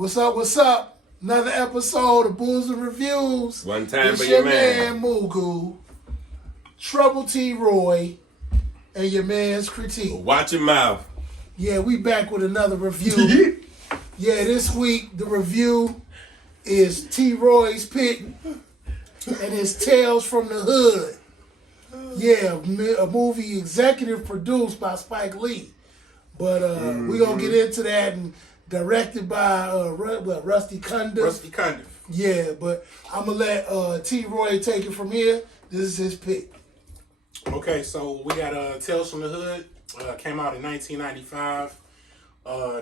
What's up? What's up? Another episode of Booze and Reviews. One time it's for your man Mugu, Trouble T. Roy, and your man's Critique. Watch your mouth. Yeah, we back with another review. Yeah, this week the review is T. Roy's pick, and it's Tales from the Hood. Yeah, a movie executive produced by Spike Lee. But we're going to get into that, and directed by Rusty Cundiff. Rusty Cundiff. Yeah, but I'm going to let T. Roy take it from here. This is his pick. Okay, so we got Tales from the Hood. Came out in 1995.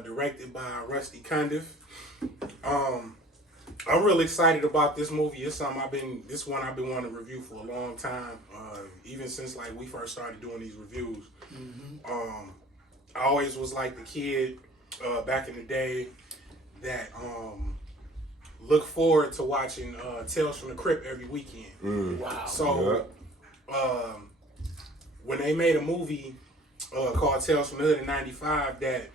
Directed by Rusty Cundiff. I'm really excited about this movie. It's something I've been wanting to review for a long time. Even since like we first started doing these reviews. Mm-hmm. I always was like the kid back in the day that looked forward to watching Tales from the Crypt every weekend. Wow. So when they made a movie called Tales from the Hood in '95 that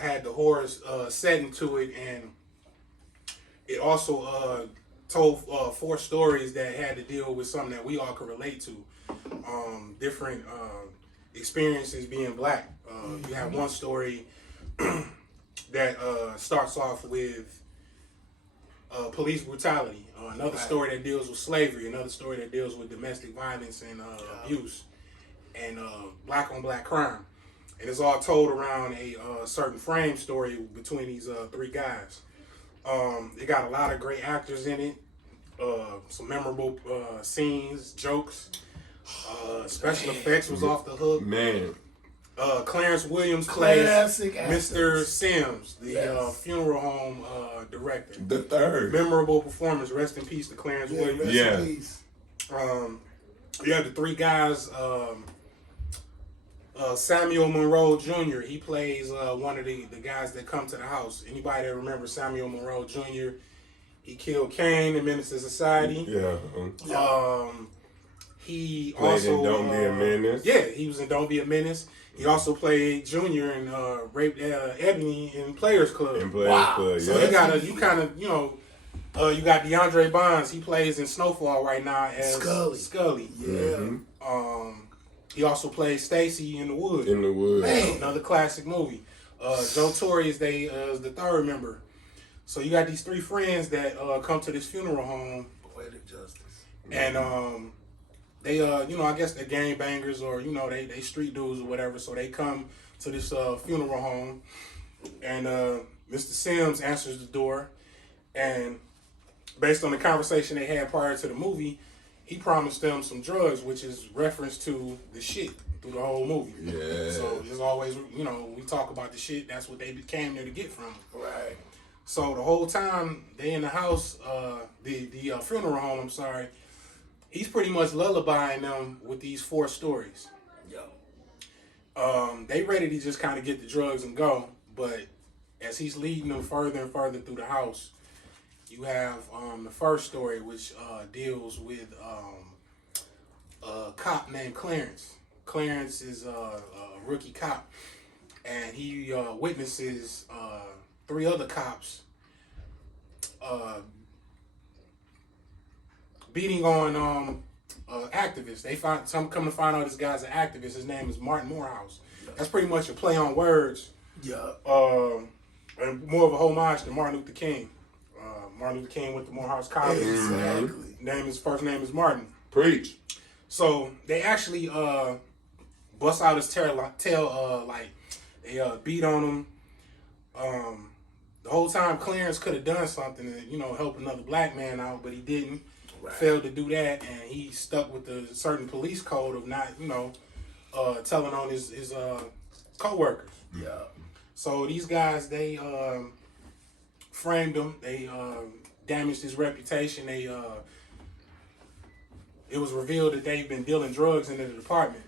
had the horrors set into it, and it also told 4 stories that had to deal with something that we all could relate to. Different experiences being black. You have one story that starts off with police brutality. Another story that deals with slavery. Another story that deals with domestic violence and abuse. And black on black crime. And it's all told around a certain frame story between these 3 guys. It got a lot of great actors in it. Some memorable scenes, jokes. Special effects was off the hook. Man. Clarence Williams plays Mr. Sims, the funeral home director. The third. Memorable performance. Rest in peace to Clarence Williams. Yeah. You have the 3 guys. Samuel Monroe Jr. He plays one of the guys that come to the house. Anybody that remembers Samuel Monroe Jr.? He killed Kane in Menace to Society. Yeah. He Played also in Don't Be a Menace. Yeah, he was in Don't Be a Menace. He also played Junior and raped Ebony in Players Club. Club. So you got you got DeAndre Bonds. He plays in Snowfall right now as Scully. Yeah. He also plays Stacy in The Wood. In the Wood. Man. Another classic movie. Joe Torre is is the 3rd member. So you got these 3 friends that come to this funeral home. Poetic justice. And they I guess they're gang bangers, or they street dudes or whatever. So they come to this funeral home, and Mr. Sims answers the door, and based on the conversation they had prior to the movie, he promised them some drugs, which is reference to the shit through the whole movie. Yeah. So there's always, we talk about the shit. That's what they came there to get from. Right. So the whole time they in the house, the funeral home, I'm sorry, he's pretty much lullabying them with these 4 stories. Yo. They ready to just kind of get the drugs and go, but as he's leading them further and further through the house, you have the first story, which deals with a cop named Clarence. Clarence is a rookie cop, and he witnesses 3 other cops beating on activists. They come to find out this guy's an activist. His name is Martin Morehouse. That's pretty much a play on words. Yeah. And more of a homage to Martin Luther King. Martin Luther King went to Morehouse College. Exactly. First name is Martin. Preach. So they actually bust out his tail, like they beat on him. The whole time Clarence could have done something to, help another black man out, but he didn't. Right. Failed to do that, and he stuck with the certain police code of not, telling on his co-workers. Yeah. So these guys, they framed him. They damaged his reputation. It was revealed that they've been dealing drugs in the department,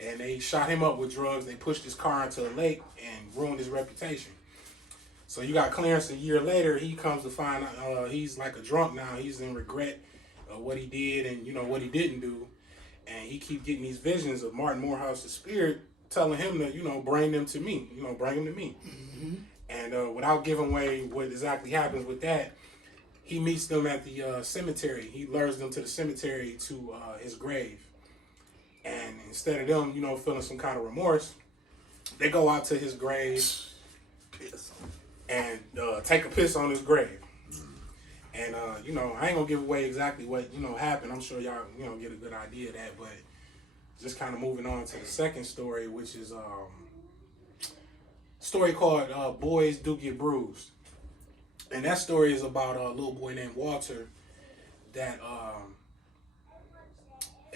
and they shot him up with drugs. They pushed his car into a lake and ruined his reputation. So you got Clarence a year later. He comes to find he's like a drunk now. He's in regret of what he did and what he didn't do, and he keep getting these visions of Martin Morehouse's spirit telling him to bring them to me. Bring him to me. Mm-hmm. And without giving away what exactly happens with that, he meets them at the cemetery. He lures them to the cemetery to his grave. And instead of them, feeling some kind of remorse, they go out to his grave and take a piss on his grave. And, I ain't going to give away exactly what, happened. I'm sure y'all, get a good idea of that. But just kind of moving on to the second story, which is a story called Boys Do Get Bruised. And that story is about a little boy named Walter that,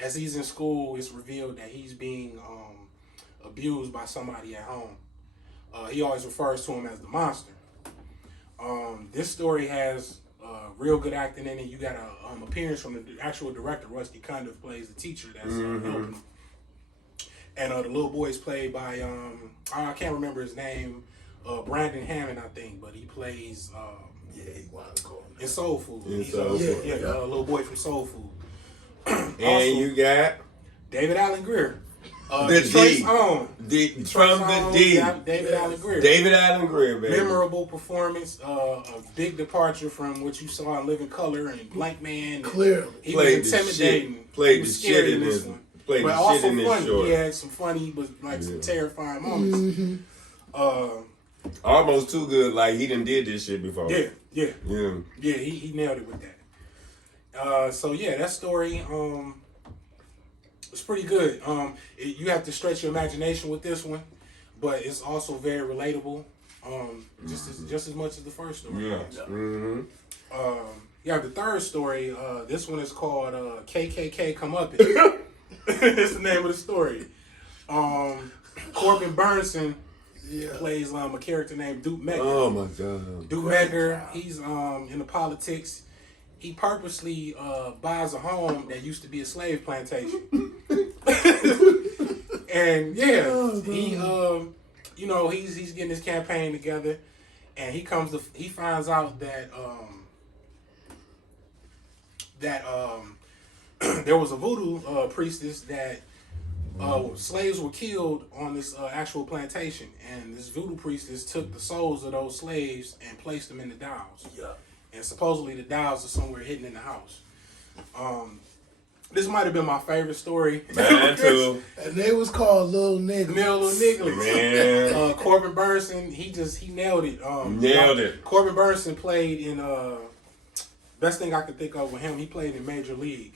as he's in school, it's revealed that he's being abused by somebody at home. He always refers to him as the monster. This story has real good acting in it. You got an appearance from the actual director, Rusty Cundiff, plays the teacher that's helping him. And the little boy is played by, I can't remember his name, Brandon Hammond, I think, but he plays in Soul Food. He's a little boy from Soul Food. And Also, you got David Allen Greer. the Detroit's D. own. From the D. David Allen Greer. David Allen Greer, baby. Memorable performance, a big departure from what you saw in Living Color and Blank Man. Clearly. He Played was the intimidating. shit. Played He the was shit scary in this one. Played But the also shit in this funny. short. He had some funny, but some terrifying moments. Almost too good. Like he done did this shit before. Yeah. Yeah. He nailed it with that. So yeah, that story it's pretty good. You have to stretch your imagination with this one, but it's also very relatable. Just as much as the first story. Yeah. You have the third story. This one is called KKK Come Up. It's the name of the story. Corbin Burnson plays a character named Duke Medgar. Oh my god. Duke Medgar, he's in the politics. He purposely buys a home that used to be a slave plantation. And he's getting his campaign together, and he finds out that there was a voodoo priestess that slaves were killed on this actual plantation, and this voodoo priestess took the souls of those slaves and placed them in the dolls. Yeah. And supposedly the dolls are somewhere hidden in the house. This might have been my favorite story. Mine too. And they was called Little Niggas. Little Niggas. Man. Corbin Burnson, he nailed it. Nailed it. Corbin Burnson played in best thing I could think of with him. He played in Major League.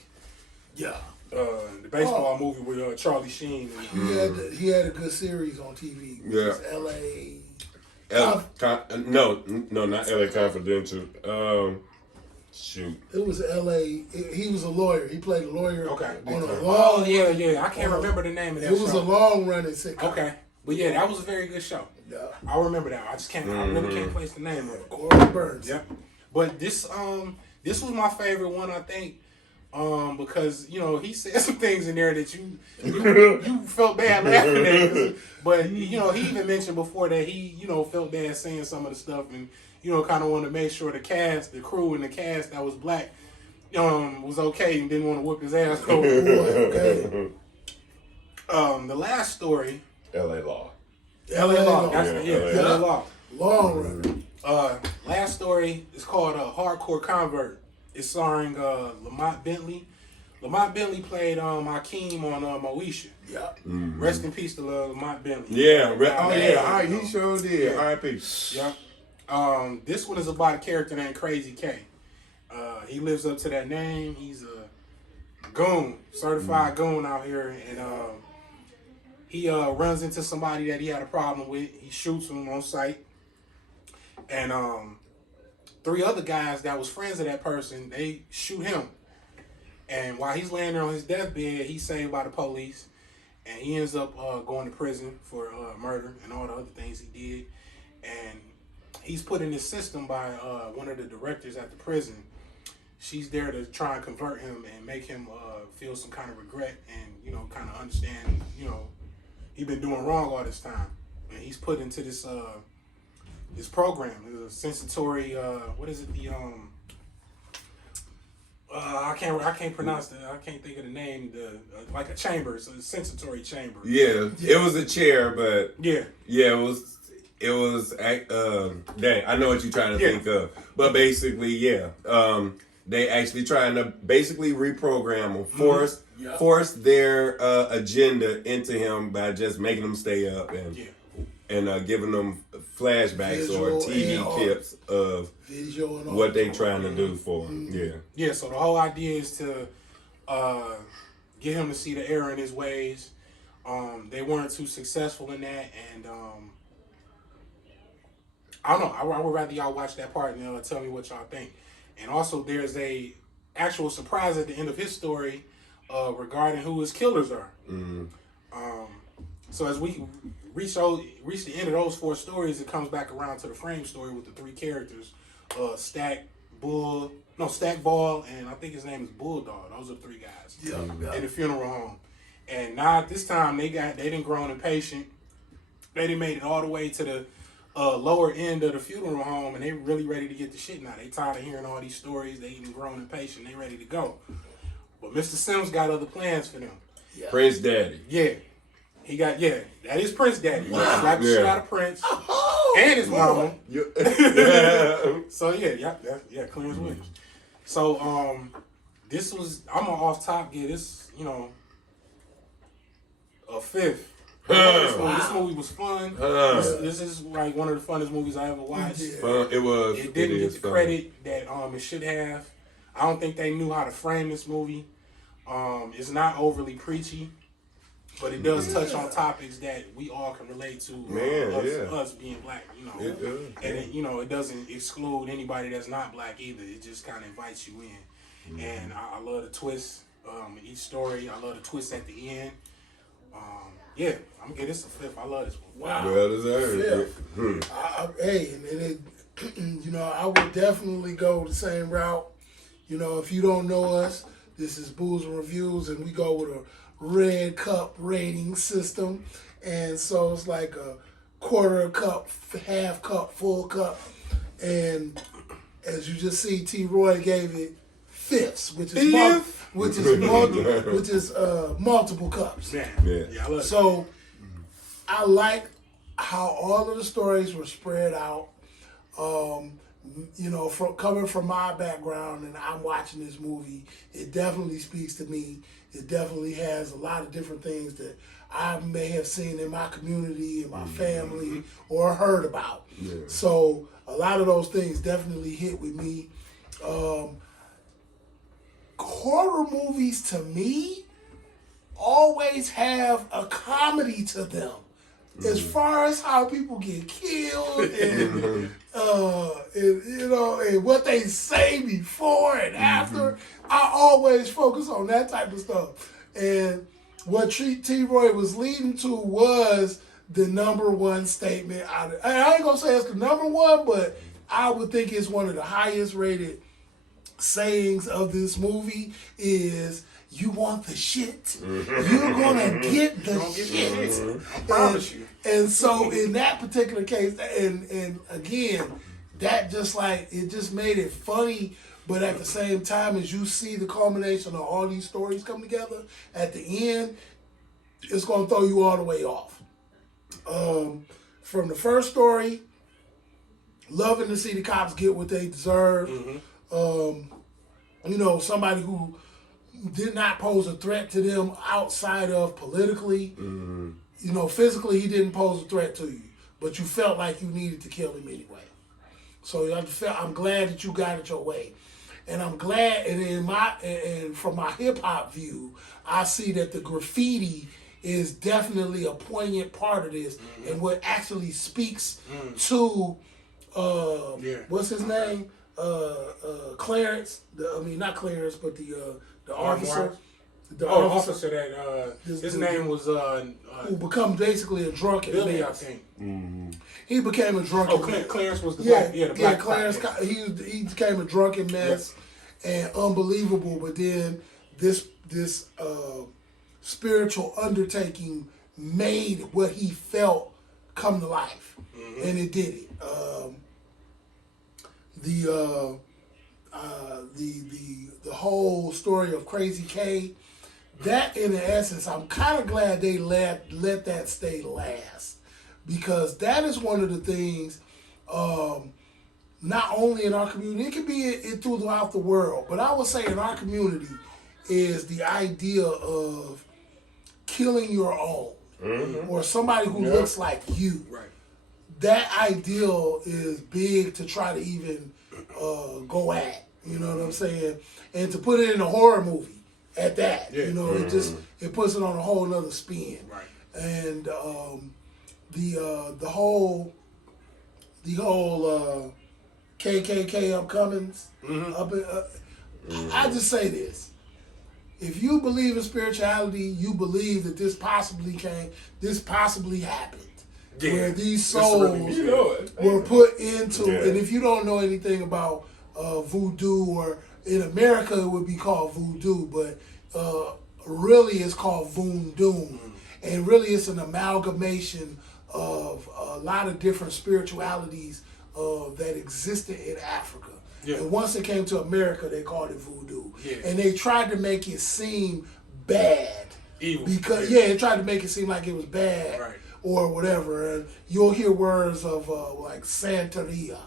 Yeah. The baseball movie with Charlie Sheen. He had a good series on TV. Yeah. It was L.A. No, not LA Confidential. Shoot. It was L.A. He was a lawyer. He played a lawyer. Okay. On a long. Oh yeah. I can't remember the name of that. It was show. a long running sitcom. Okay, but yeah, that was a very good show. Yeah. I remember that. I just can't. I really can't place the name of it. Corbin Burns. Yep. But this was my favorite one, I think. Because he said some things in there that you felt bad laughing at. But he even mentioned before that he felt bad saying some of the stuff, and kind of wanted to make sure the crew and the cast that was black was okay and didn't want to whoop his ass over. Okay. The last story. LA Law. L.A. Law. LA Law. Long run. Last story is called Hardcore Convert. It's starring Lamont Bentley. Lamont Bentley played Hakeem on Moesha. Yeah. Mm-hmm. Rest in peace to Lamont Bentley. Yeah. He sure did. R.I.P. Yeah. This one is about a character named Crazy K. He lives up to that name. He's a goon, certified goon out here, and he runs into somebody that he had a problem with. He shoots him on sight, and 3 other guys that was friends of that person, they shoot him. And while he's laying there on his deathbed, he's saved by the police, and he ends up going to prison for murder and all the other things he did. And he's put in this system by one of the directors at the prison. She's there to try and convert him and make him feel some kind of regret and, kind of understand, he's been doing wrong all this time. And he's put into this program. It's a sensory, what is it? I can't pronounce it. I can't think of the name. Like a chamber. It's a sensory chamber. Yeah. It was a chair, but Yeah. it It was, dang, I know what you're trying to think of. But basically, yeah. They actually trying to basically reprogram him, force their agenda into him by just making him stay up and giving them flashbacks or TV clips of what they trying to do for him. Yeah, so the whole idea is to get him to see the error in his ways. They weren't too successful in that, and I don't know. I would rather y'all watch that part and tell me what y'all think. And also, there's a actual surprise at the end of his story regarding who his killers are. So as we reach the end of those 4 stories, it comes back around to the frame story with the 3 characters: Stack, Ball, and I think his name is Bulldog. Those are the 3 guys in the funeral home. And now at this time, they done grown impatient. They done made it all the way to the lower end of the funeral home, and they really ready to get the shit now. They tired of hearing all these stories. They even grown impatient. They ready to go. But Mr. Sims got other plans for them. Yeah. Prince Daddy. Yeah. He got, that is Prince Daddy. Wow. Slapped the shit out of Prince. And his mama. So Clarence Williams. So this was, I'm on off top, this, a 5th. This movie was fun. This is like one of the funnest movies I ever watched. It was. It didn't get the credit that it should have. I don't think they knew how to frame this movie. It's not overly preachy, but it does touch on topics that we all can relate to. Us being black, It does. And it doesn't exclude anybody that's not black either. It just kind of invites you in. And I love the twist. Each story, I love the twist at the end. I'm gonna give this a 5th. I love this one. Wow. Well deserved. I would definitely go the same route. If you don't know us, this is Booze and Reviews, and we go with a red cup rating system. And so it's like a quarter cup, half cup, full cup. And as you just see, T. Roy gave it 5ths, which is multiple cups. Yeah, I love it. So I like how all of the stories were spread out. Coming from my background, and I'm watching this movie, it definitely speaks to me. It definitely has a lot of different things that I may have seen in my community, in my family, or heard about. Yeah. So a lot of those things definitely hit with me. Horror movies, to me, always have a comedy to them. As far as how people get killed and and what they say before and after, I always focus on that type of stuff. And what T. Roy was leading to was the number one statement. I ain't gonna say it's the number one, but I would think it's one of the highest rated sayings of this movie is, you want the shit, you're gonna get the shit. I promise you. And so in that particular case, and again, that it just made it funny, but at the same time, as you see the culmination of all these stories come together, at the end, it's gonna throw you all the way off. From the first story, loving to see the cops get what they deserve. Somebody who did not pose a threat to them outside of politically. Physically he didn't pose a threat to you, but you felt like you needed to kill him anyway. So I'm glad that you got it your way. And I'm glad, and from my hip hop view, I see that the graffiti is definitely a poignant part of this, and what actually speaks to what's his name? Clarence. Not Clarence, but the officer. The officer that his name was who become basically a drunken Billy, man. I think. He became a drunken man. Clarence was the black Clarence. He became a drunken mess and unbelievable. But then this spiritual undertaking made what he felt come to life, and it did it. The whole story of Crazy K, that in essence, I'm kind of glad they let that stay last, because that is one of the things. Not only in our community, it could be throughout the world, but I would say in our community is the idea of killing your own or somebody who looks like you. Right. That ideal is big to try to even go at. You know what I'm saying? And to put it in a horror movie at that, you know, it puts it on a whole nother spin. Right. And the whole KKK upcomings. I just say this: if you believe in spirituality, you believe that this possibly happened, where these souls were put into. And if you don't know anything about voodoo, or in America it would be called voodoo, but really it's called voodoo, and really it's an amalgamation of a lot of different spiritualities that existed in Africa. Yeah. And once it came to America, they called it voodoo. Yeah. And they tried to make it seem bad. Evil. Because, they tried to make it seem like it was bad. Right. Or whatever. And you'll hear words of like Santeria,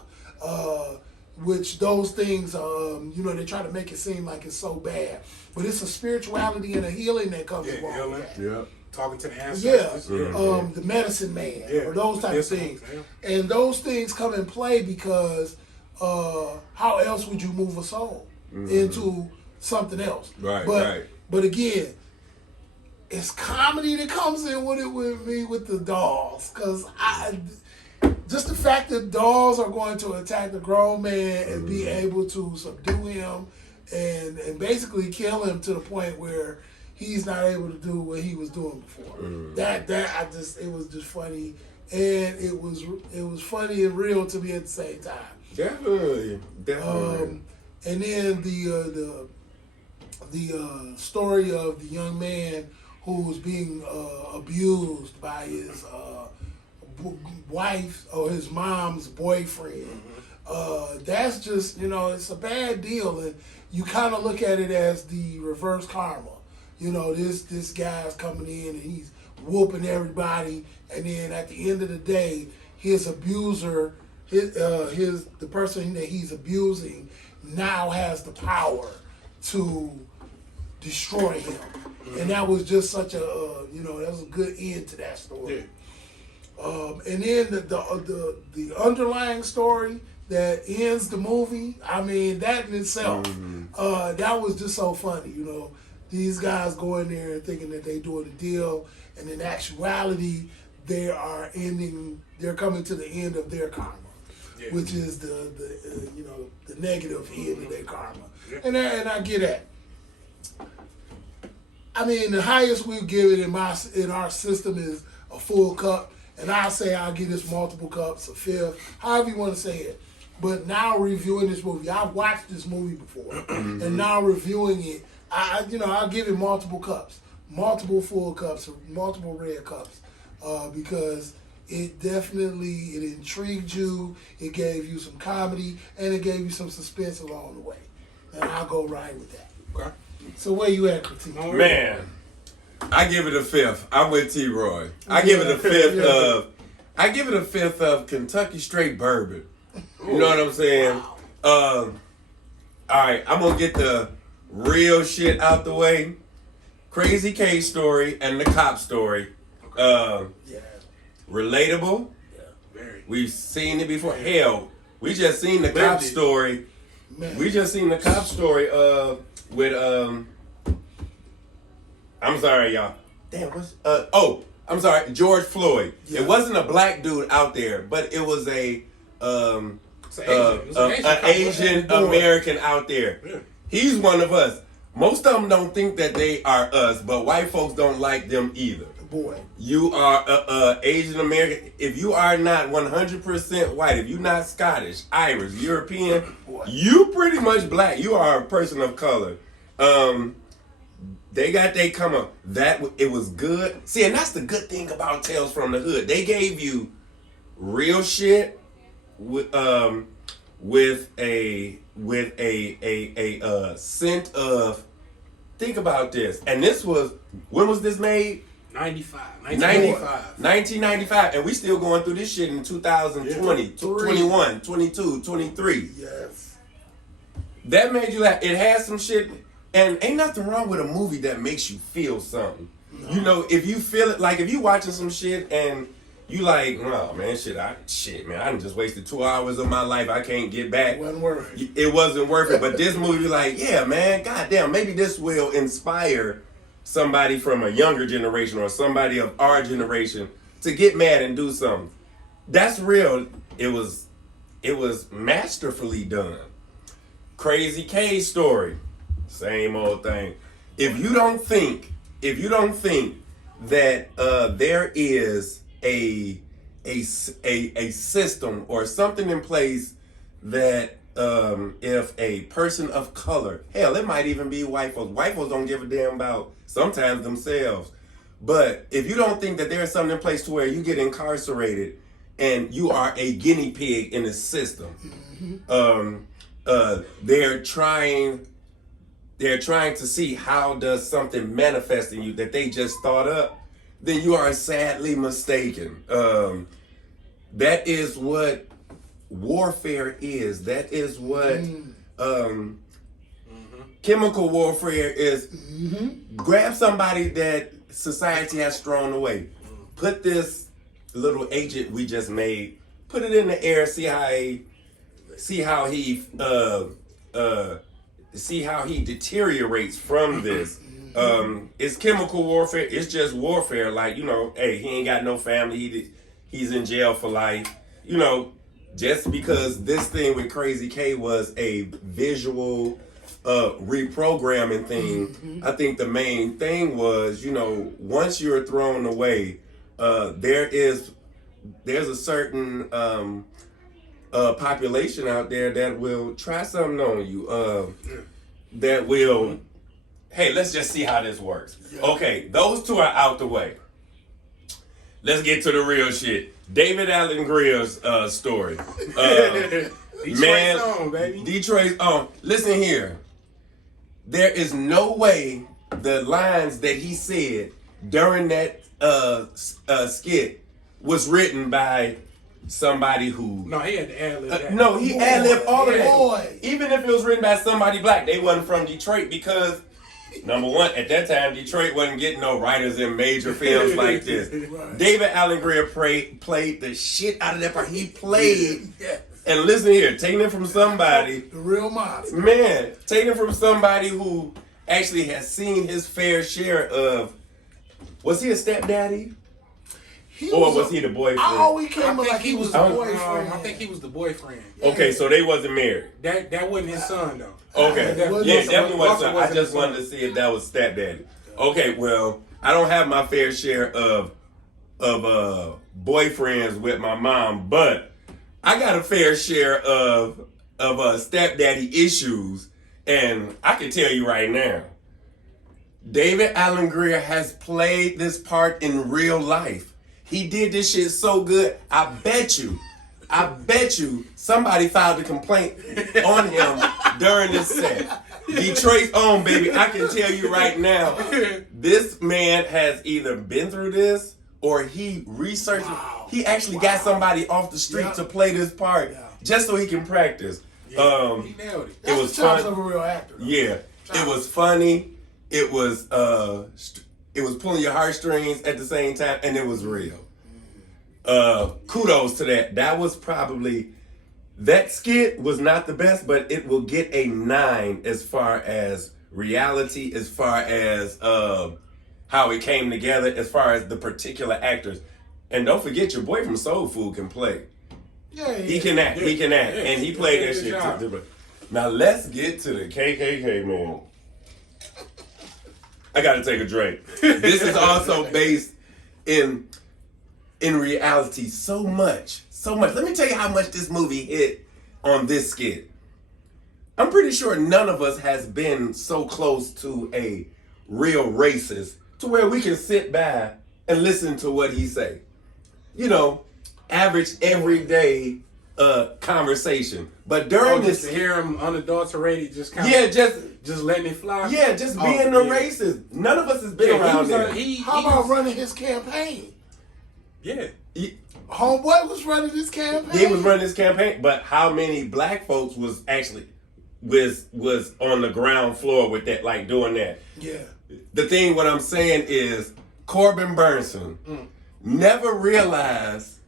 which those things, they try to make it seem like it's so bad. But it's a spirituality and a healing that comes along with that. Yeah. Talking to the ancestors. The medicine man, or those type of things. And those things come in play because how else would you move a soul into something else? But again, it's comedy that comes in with it with me with the dolls. Because just the fact that dolls are going to attack the grown man and be able to subdue him and basically kill him to the point where he's not able to do what he was doing before. It was just funny, and it was funny and real to me at the same time. Definitely. And then the story of the young man who was being abused by his wife or his mom's boyfriend. That's just, it's a bad deal, and you kind of look at it as the reverse karma. This guy's coming in and he's whooping everybody, and then at the end of the day, his abuser, the person that he's abusing, now has the power to destroy him. And that was just such a, that was a good end to that story. And then the underlying story that ends the movie, I mean, that in itself, that was just so funny, These guys go in there and thinking that they're doing a deal, and in actuality, they're coming to the end of their karma, which is the negative end of their karma. And I get that. I mean, the highest we give it in our system is a full cup, and I say I'll give this multiple cups, a fifth, however you want to say it. But now reviewing this movie, I've watched this movie before, and now reviewing it, I'll give it multiple cups, multiple full cups, multiple red cups, because it intrigued you, it gave you some comedy, and it gave you some suspense along the way. And I'll go right with that. Okay. So where you at, Critique? Man, I give it a fifth. I'm with T-Roy. I give it a fifth of Kentucky straight bourbon. You know what I'm saying? Wow. All right, I'm gonna get the real shit out the way. Crazy K story and the cop story. Relatable. Yeah, very. We've seen it before. Hell, we just seen the cop story. Man. We just seen the cop story with I'm sorry, y'all. Damn, what's I'm sorry, George Floyd. Yeah. It wasn't a black dude out there, but it was an Asian American out there. Yeah. He's one of us. Most of them don't think that they are us, but white folks don't like them either. Boy, you are Asian American. If you are not 100% white, if you're not Scottish, Irish, European, you pretty much black. You are a person of color. They got they come up. It was good. See, and that's the good thing about Tales from the Hood. They gave you real shit with a scent of. Think about this. And this was, when was this made? 1995, and we still going through this shit in 2020, 21, 22, 23. Yes. That made you laugh. It has some shit, and ain't nothing wrong with a movie that makes you feel something. No. You know, if you feel it, like if you watching some shit and you like, oh man, man, I done just wasted 2 hours of my life. I can't get back. It wasn't worth it. It wasn't worth it. But this movie, like, yeah, man, goddamn, maybe this will inspire somebody from a younger generation or somebody of our generation to get mad and do something. That's real. It was masterfully done. Crazy K story, same old thing. If you don't think that there is a system or something in place that if a person of color, hell, it might even be white folks don't give a damn about sometimes themselves. But if you don't think that there's something in place to where you get incarcerated and you are a guinea pig in the system, they're trying to see how does something manifest in you that they just thought up, then you are sadly mistaken. That is what warfare is. That is what chemical warfare is. Grab somebody that society has thrown away. Put this little agent we just made, put it in the air, see how he deteriorates from this. It's chemical warfare. It's just warfare. Like, you know, hey, he ain't got no family. He's in jail for life. You know, just because this thing with Crazy K was a visual reprogramming thing, I think the main thing was, you know, once you're thrown away, there's a certain population out there that will try something on you. That will, hey, let's just see how this works. Okay, those two are out the way. Let's get to the real shit. David Alan Grier's story. Detroit's on, baby. Detroit's on. Listen here. There is no way the lines that he said during that skit was written by somebody who... No, he had to ad-lib that. No, he ad-libbed all of that. Boy. Even if it was written by somebody black, they wasn't from Detroit because, number one, at that time, Detroit wasn't getting no writers in major films like this. Right. David Alan Grier played the shit out of that part. He played... Yes. And listen here, taking it from somebody... The real monster. Man, taking it from somebody who actually has seen his fair share of... Was he a stepdaddy? Or was he the boyfriend? I always came up like he was the boyfriend. I think he was the boyfriend. Okay, so they wasn't married. That wasn't his son, though. Okay, definitely wasn't son. I just wanted to see if that was stepdaddy. Okay, well, I don't have my fair share of boyfriends with my mom, but I got a fair share of stepdaddy issues, and I can tell you right now, David Alan Grier has played this part in real life. He did this shit so good. I bet you somebody filed a complaint on him during this set. Detroit's own, baby. I can tell you right now, this man has either been through this or he researched. Wow. He actually got somebody off the street to play this part just so he can practice. He nailed it. It was fun. Of a real actor. Yeah, it was funny. It was pulling your heartstrings at the same time, and it was real. Kudos to that. That skit was not the best, but it will get a 9 as far as reality, as far as how it came together, as far as the particular actors. And don't forget, your boy from Soul Food can play. Yeah, he can act, and he played that shit too. Now let's get to the KKK, man. I gotta take a drink. This is also based in reality so much. Let me tell you how much this movie hit on this skit. I'm pretty sure none of us has been so close to a real racist to where we can sit by and listen to what he say. You know, average everyday conversation. But during just this, to hear him unadulterated, just kind yeah, of just letting it fly. yeah, just being the racist. None of us has been around there. How about running his campaign? Yeah. Homeboy was running his campaign. He was running his campaign, but how many black folks was actually was on the ground floor with that, like doing that? Yeah. The thing, what I'm saying is, Corbin Burnson never realized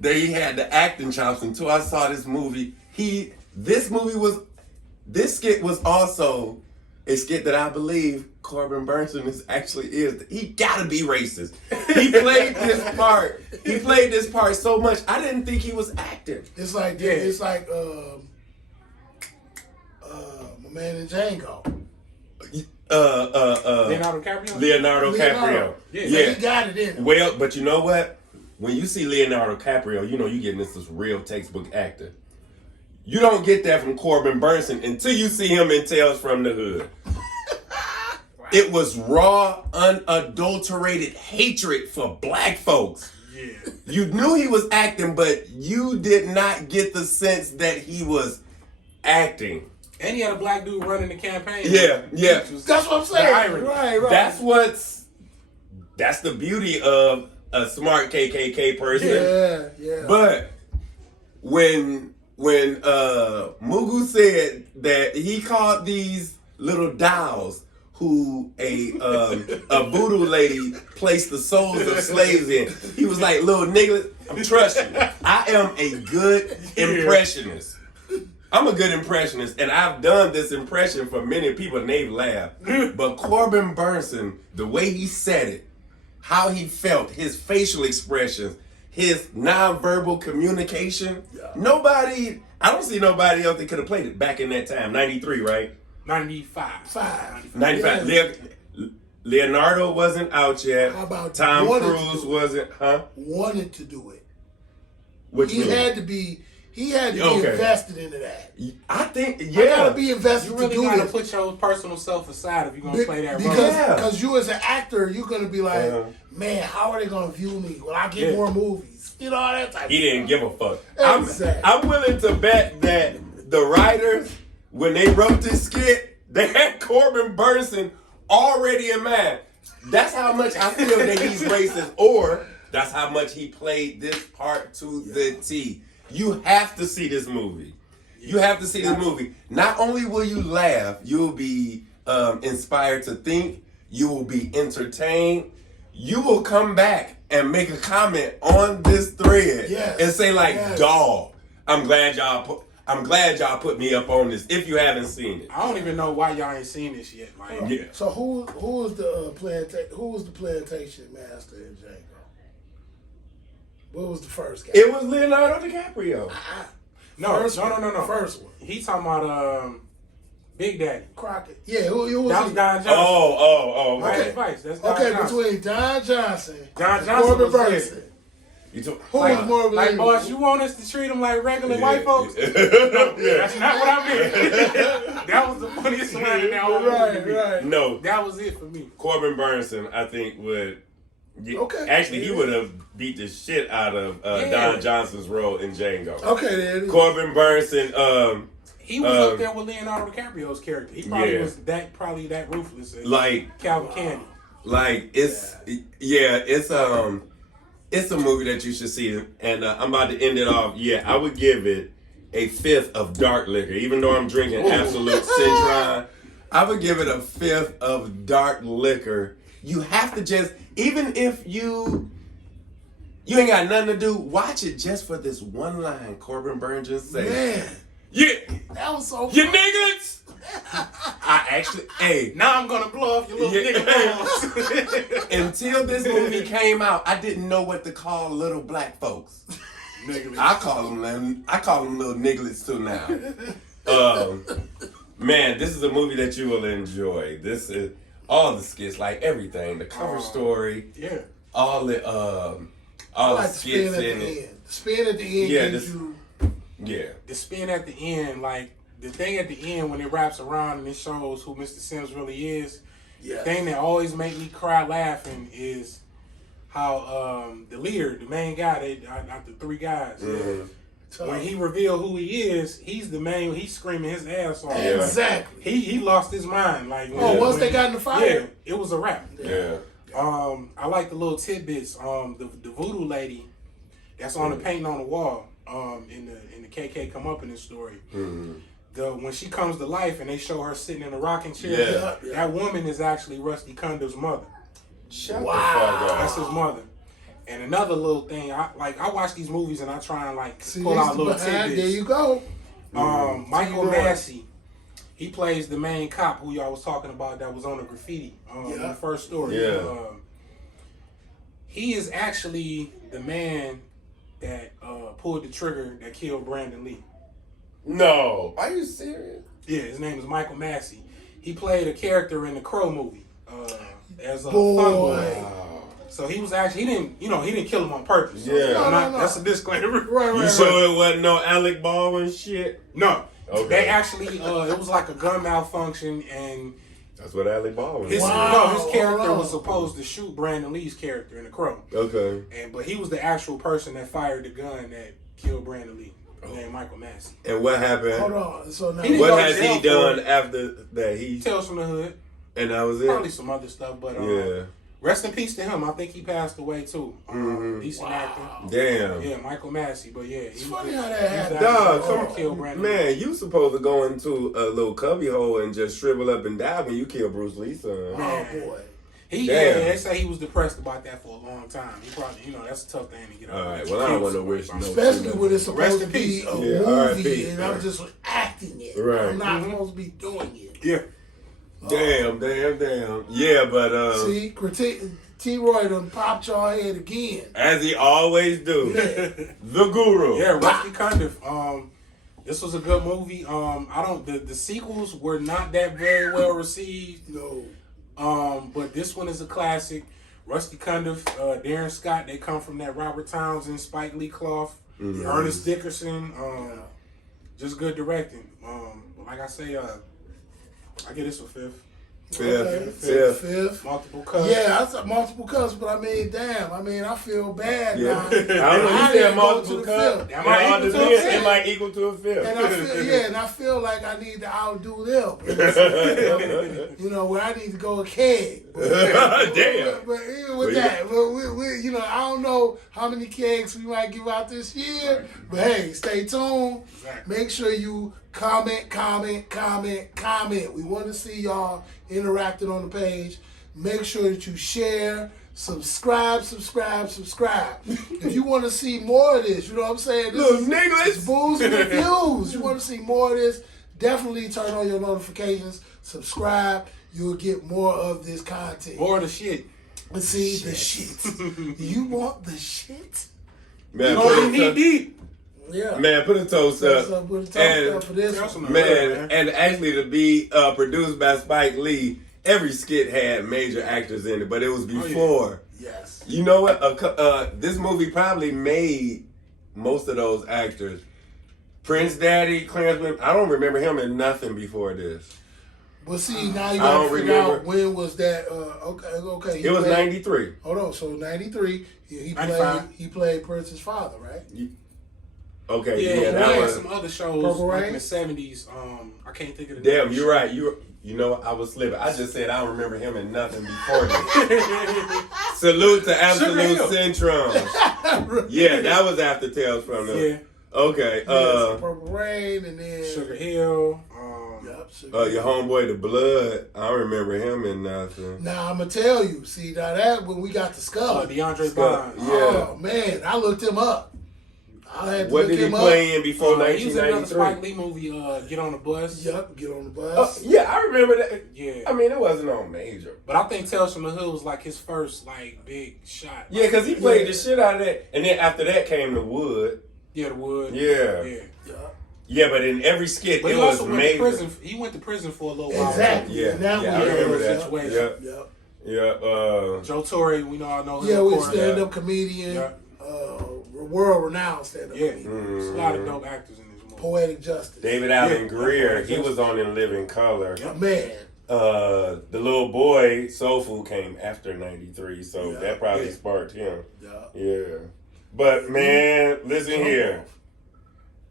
that he had the acting chops until I saw this movie. This skit was also a skit that I believe Corbin Burnson is. He gotta be racist. He played this part. He played this part so much. I didn't think he was acting. It's like my man in Django. Leonardo DiCaprio. Leonardo DiCaprio. Yeah. He got it in. Well, but you know what? When you see Leonardo DiCaprio, you know you're getting this real textbook actor. You don't get that from Corbin Burnson until you see him in Tales from the Hood. It was raw, unadulterated hatred for black folks. Yeah. You knew he was acting, but you did not get the sense that he was acting. And he had a black dude running the campaign. Yeah. That's what I'm saying. The irony. Right. That's the beauty of a smart KKK person. Yeah. But when Mugu said that he called these little dolls who a voodoo lady placed the souls of slaves in, he was like, little nigga, I'm trusting you. I am a good impressionist. I'm a good impressionist, and I've done this impression for many people, and they've laughed. But Corbin Burnson, the way he said it, how he felt, his facial expressions, his nonverbal communication, I don't see nobody else that could have played it back in that time. 93, right? 95. 95. Yeah. Leonardo wasn't out yet. How about Tom wanted Cruise to wasn't, huh? Wanted to do it. Which He mean? had to be invested into that. I think, I yeah. gotta be invested You really to do gotta this. put your personal self aside if you're gonna play that role. Because you as an actor, you're gonna be like, man, how are they gonna view me? Will I get Yeah. more movies? You know, all that type He of didn't give a fuck. Exactly. I'm willing to bet that the writers, when they wrote this skit, they had Corbin Burnson already in mind. That's how much I feel that he's racist, or that's how much he played this part to the T. You have to see this movie. You have to see this movie. Not only will you laugh, you'll be inspired to think. You will be entertained. You will come back and make a comment on this thread and say like, "Dawg, I'm glad y'all put me up on this." If you haven't seen it, I don't even know why y'all ain't seen this yet. Like, yeah. So who was the plantation master in Django? What was the first guy? It was Leonardo DiCaprio. No. First one. He talking about Big Daddy. Crockett. Yeah, who was That was he? Don Johnson. Oh, Miami okay. Vice. That's Don Okay, Johnson. between Don Johnson Don and Johnson Corbin was Burnson. You took, Who was more Like, believable? boss, you want us to treat them like regular white folks? Yeah. That's not what I meant. That was the funniest line in that whole movie. Right. No, That was it for me. Corbin Burnson, I think would. Okay. Actually, he would have beat the shit out of Don Johnson's role in Django. Okay, then. Corbin Burnson, He was up there with Leonardo DiCaprio's character. He probably was that ruthless as like Calvin Candy. Like it's a movie that you should see, and I'm about to end it off. Yeah, I would give it a 5th of dark liquor, even though I'm drinking Absolute Citron. I would give it a 5th of dark liquor. You have to just, even if you ain't got nothing to do, watch it just for this one line Corbin Burnson said. Man, Yeah, that was so you funny. niggas. I actually, hey. Now I'm gonna blow off your little nigga balls. Until this movie came out, I didn't know what to call little black folks. I call them little nigglets too now. Man, this is a movie that you will enjoy. This is all the skits, like everything, the cover story, all the skits in it. The spin at the end. The spin at the end, like the thing at the end when it wraps around and it shows who Mr. Sims really is. The thing that always make me cry laughing is how the leader, the main guy, out the 3 guys, when he revealed who he is, he's the main. He's screaming his ass off. Exactly. He lost his mind. Like once they got in the fight, yeah, it was a wrap. Yeah. I like the little tidbits. The voodoo lady that's on the painting on the wall. In the KK come up in this story. When she comes to life and they show her sitting in a rocking chair, that woman is actually Rusty Cundiff's mother. Shut That's his mother. And another little thing, I watch these movies and I try and pull out little tidbits. There you go. Michael Massey, he plays the main cop who y'all was talking about that was on the graffiti in the first story. Yeah. He is actually the man that pulled the trigger that killed Brandon Lee. No. Are you serious? Yeah, his name is Michael Massey. He played a character in the Crow movie as a Boy. fun boy. So he was actually he didn't kill him on purpose. So Yeah. No. that's a disclaimer. Right. You sure it wasn't no Alec Baldwin shit? No. Okay. They actually it was like a gun malfunction and That's what Alec Baldwin his is. his character was supposed to shoot Brandon Lee's character in the Crow. Okay. But he was the actual person that fired the gun that killed Brandon Lee. Named Michael Massey. And what happened? Hold on. So now, He didn't What go to has jail he for done it. after that? Tales from the Hood. And that was it? Probably some other stuff, but Yeah. rest in peace to him. I think he passed away too. Decent actor. Damn. Yeah, Michael Massey. But yeah, it's funny how that happened. Dog, come come kill on. Brandon. Man, you supposed to go into a little cubby hole and just shrivel up and die when you kill Bruce Lee's son. Oh boy. They say he was depressed about that for a long time. He probably, that's a tough thing to get over. All right, well, I don't want to wish no. Especially when it's Rest supposed in to be peace. a Yeah, movie R.I.P. and I'm just acting it. Right. I'm not supposed to be doing it. Yeah. Damn. Yeah, but See, T-Roy done popped your head again. as he always do, the guru. Yeah, Rusty Cundiff. This was a good movie. The sequels were not that very well received. No. But this one is a classic. Rusty Cundiff, Darren Scott, they come from that Robert Townsend, Spike Lee cloth. Ernest Dickerson, just good directing. But like I say, I give this a fifth. Fifth. Multiple cuts. Yeah, I said multiple cuts, but I mean, damn. I mean, I feel bad Yeah. now. I don't know. I You didn't said go multiple to the cuts. fifth. That might equal to a It fifth. might equal to a fifth. And I feel like I need to outdo them. Where I need to go a keg. Damn. But even with that, we, I don't know how many kegs we might give out this year. But hey, stay tuned. Exactly. Make sure you comment. We want to see y'all interacting on the page. Make sure that you share, subscribe. If you want to see more of this, you know what I'm saying? This Little is niggas. Booze and Reviews. You want to see more of this, definitely turn on your notifications, subscribe. You'll get more of this content. More of the shit. But see, the shit. You want the shit? Man, Going knee deep. Yeah. Man, put a toast up. So put a toast And up for this Tell one. man, and actually to be produced by Spike Lee, every skit had major actors in it, but it was before. Yes. You know what? This movie probably made most of those actors. Prince Daddy, Clansman, I don't remember him in nothing before this. But see, now you I got don't to figure out remember. when was that. Okay. It was 93. Hold on. So 93, he 95. played Prince's father, right? Okay, Yeah, yeah, we that had was. some other shows Purple like Rain? in the 70s. I can't think of the Damn, name. you're right. You know what? I was slipping. I just said I don't remember him in nothing before this. Salute to Absolute Sugar Syndrome. Yeah, that was after Tales from the. Yeah. Okay. So Purple Rain, and then Sugar Hill. Yup, Sugar Your homeboy, The Blood. I don't remember him in nothing. Now I'm gonna tell you. See, now that when we got the Scully. DeAndre Scott, Bonds. yeah. Oh man, I looked him up. I had to What look did he him play in before He was in another 1993? Spike Lee movie, Get on the Bus. Yup, get on the bus. Yeah, I remember that. Yeah. I mean, it wasn't on major. But I think Tales from the Hood was like his first big shot. Yeah, because he played the shit out of that. And then after that came The Wood. Yeah, the Wood. Yeah. Yeah. Yup. Yeah, but in every skit, But it he was also went to major. prison. He went to prison for a little while. Exactly. Yeah, That yeah, I one, remember yeah. that. Situation. Yup. Yeah. Joe Torre, we all know him. Yeah, of we course. stand-up comedian, Yeah. world-renowned stand-up Yeah. comedian. There's a lot of dope actors in this movie. Poetic Justice. David Allen Yeah. Greer, he was on In Living Color. Man. The little boy, Soul Food, came after 93, so Yeah. that probably Yeah. sparked him. Yup. Yeah. But, man, listen Jump here. off.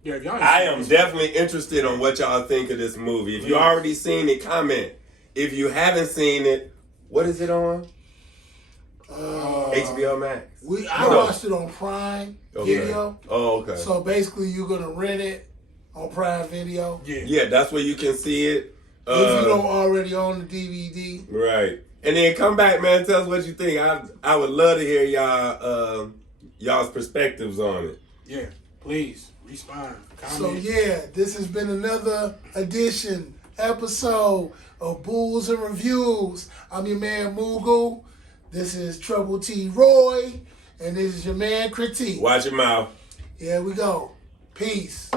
Yeah, if y'all ain't I seen am this- definitely interested on what y'all think of this movie. If you already seen it, comment. If you haven't seen it, what is it on? HBO Max. I No. watched it on Prime Okay. Video. Oh, okay. So basically, you're gonna rent it on Prime Video. Yeah. Yeah, that's where you can see it. If you don't already own the DVD. Right. And then come back, man. Tell us what you think. I would love to hear y'all's perspectives on it. Yeah. Please respond. So Comment. yeah, this has been another episode of Bulls and Reviews. I'm your man Moogle. This is Trouble T Roy, and this is your man Critique. Watch your mouth. Here we go. Peace.